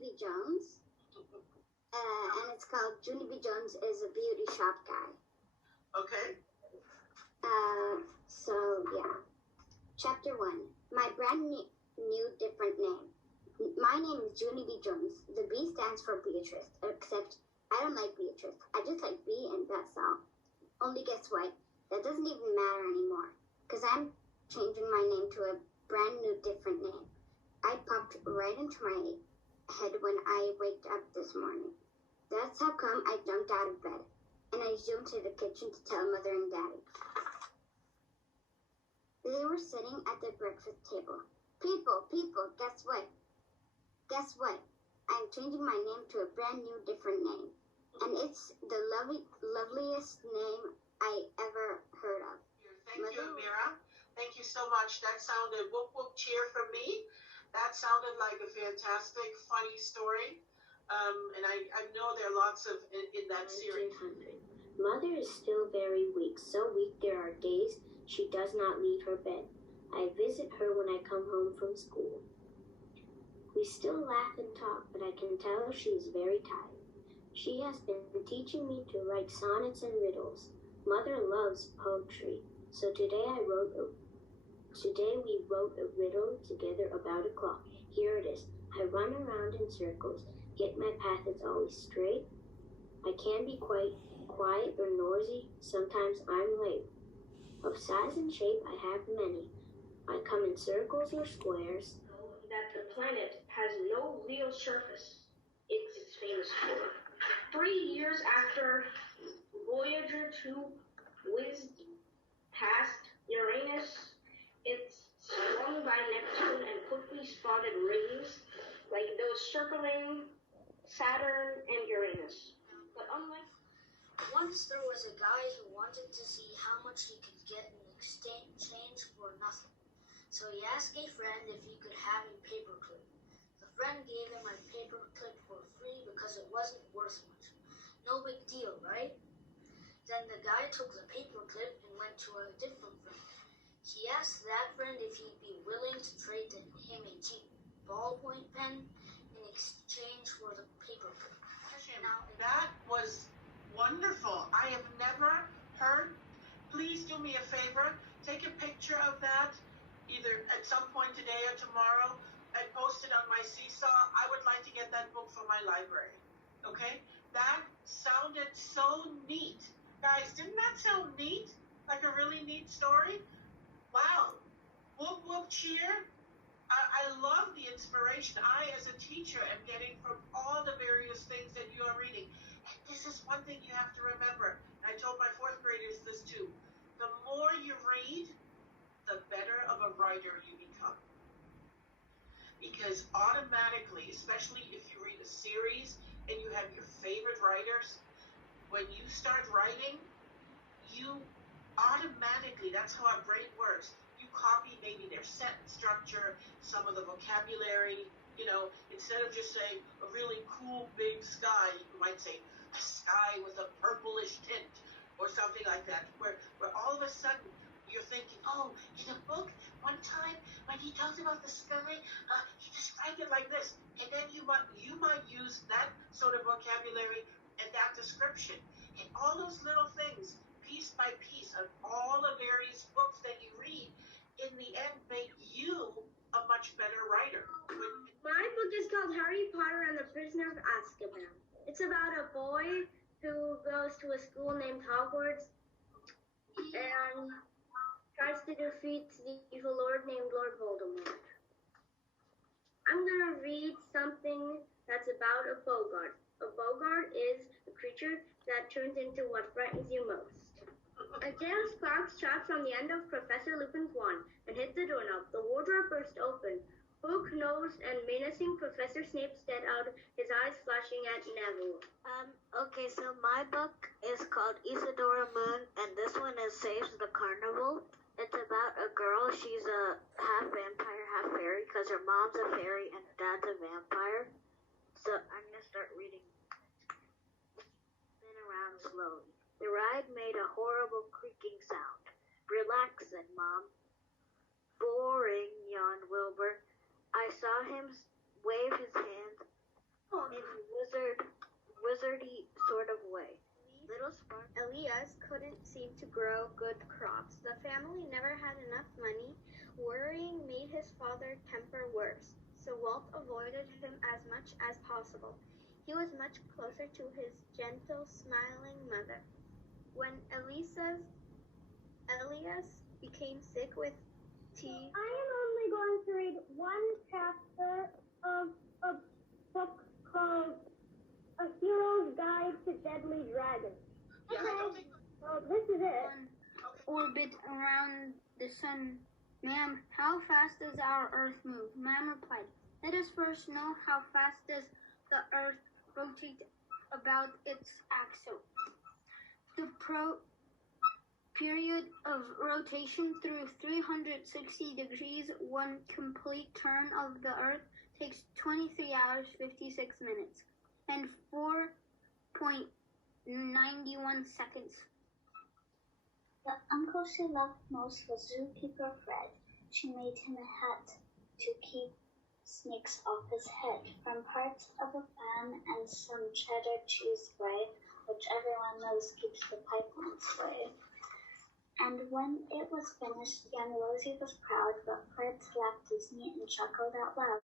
B. Jones, and it's called Junie B. Jones is a Beauty Shop Guy. Okay. So yeah. Chapter 1. My brand new different name. My name is Junie B. Jones. The B stands for Beatrice, except I don't like Beatrice. I just like B and that's all. Only guess what? That doesn't even matter anymore, because I'm changing my name to a brand new different name. I popped right into my head when I waked up this morning. That's how come I jumped out of bed, and I zoomed to the kitchen to tell Mother and Daddy. They were sitting at the breakfast table. People, guess what? Guess what? I'm changing my name to a brand new different name. And it's the loveliest name I ever heard of. Thank you, Amira. Thank you so much. That sounded whoop whoop cheer from me. That sounded like a fantastic, funny story. And I know there are lots of in that series. 1900. Mother is still very weak, so weak there are days she does not leave her bed. I visit her when I come home from school. We still laugh and talk, but I can tell she is very tired. She has been teaching me to write sonnets and riddles. Mother loves poetry, so today we wrote a riddle together about a clock. Here it is. I run around in circles, yet my path is always straight. I can be quite quiet or noisy, sometimes I'm late. Of size and shape I have many. I come in circles or squares. That the planet has no real surface it's famous for. 3 years after Voyager 2 whizzed past Uranus, it's swung by Neptune and quickly spotted rings like those circling Saturn and Uranus. But unlike once there was a guy who wanted to see how much he could get in exchange for nothing. So he asked a friend if he could have a paperclip. The friend gave him a paperclip for free because it wasn't worth much. No big deal, right? Then the guy took the paperclip and went to a different friend. He asked that friend if he'd be willing to trade him a cheap ballpoint pen in exchange for the paperclip. Now, that was wonderful. I have never heard. Please do me a favor. Take a picture of that, either at some point today or tomorrow, and post it on my Seesaw. I would like to get that book for my library. Okay? That sounded so neat. Guys, didn't that sound neat? Like a really neat story? Wow. Whoop, whoop, cheer. I love the inspiration I, as a teacher, am getting from all the various things that you are reading. And this is one thing you have to remember. And I told my fourth graders this too. The more you read, the better of a writer you become. Because automatically, especially if you read a series and you have your favorite writers, when you start writing, you automatically, that's how our brain works. You copy maybe their sentence structure, some of the vocabulary, instead of just saying a really cool big sky, you might say a sky with a purplish tint or something like that, where all of a sudden you're thinking, oh, in a book, one time when he talks about the sky, he described it like this. And then you might use that sort of vocabulary and that description. And all those little things, piece by piece, of all the various books that you read, in the end make you a much better writer. My book is called Harry Potter and the Prisoner of Azkaban. It's about a boy who goes to a school named Hogwarts and tries to defeat the evil lord named Lord Voldemort. I'm going to read something that's about a Bogart. A Bogart is a creature that turns into what frightens you most. A tail of sparks shot from the end of Professor Lupin's wand and hit the doorknob. The wardrobe burst open. Hook-nosed and menacing, Professor Snape stared out, his eyes flashing at Neville. Okay, so my book is called Isadora Moon, and this one is Saves the Carnival. It's about a girl. She's a half vampire, half fairy, because her mom's a fairy and her dad's a vampire. So I'm going to start reading. Spin around slowly. The ride made a horrible creaking sound. Relax, said Mom. Boring, yawned Wilbur. I saw him wave his hands in wizardy sort of way. Little Spark Elias couldn't seem to grow good crops. The family never had enough money. Worrying made his father temper worse, so Walt avoided him as much as possible. He was much closer to his gentle, smiling mother. When Elias became sick with tea. I am only going to read one chapter of a book called A Hero's Guide to Deadly Dragons. Yeah, I don't think. Well, this is it. Orbit around the sun. Ma'am, how fast does our Earth move? Ma'am replied, let us first know how fast does the Earth rotate about its axis. The period of rotation through 360 degrees, one complete turn of the Earth takes 23 hours, 56 minutes, and 4.91 seconds. The uncle she loved most was Zookeeper Fred. She made him a hat to keep snakes off his head, from parts of a fan and some cheddar cheese spray, which everyone knows keeps the pipeline straight. And when it was finished, young Rosie was proud, but Fred slapped his knee and chuckled out loud.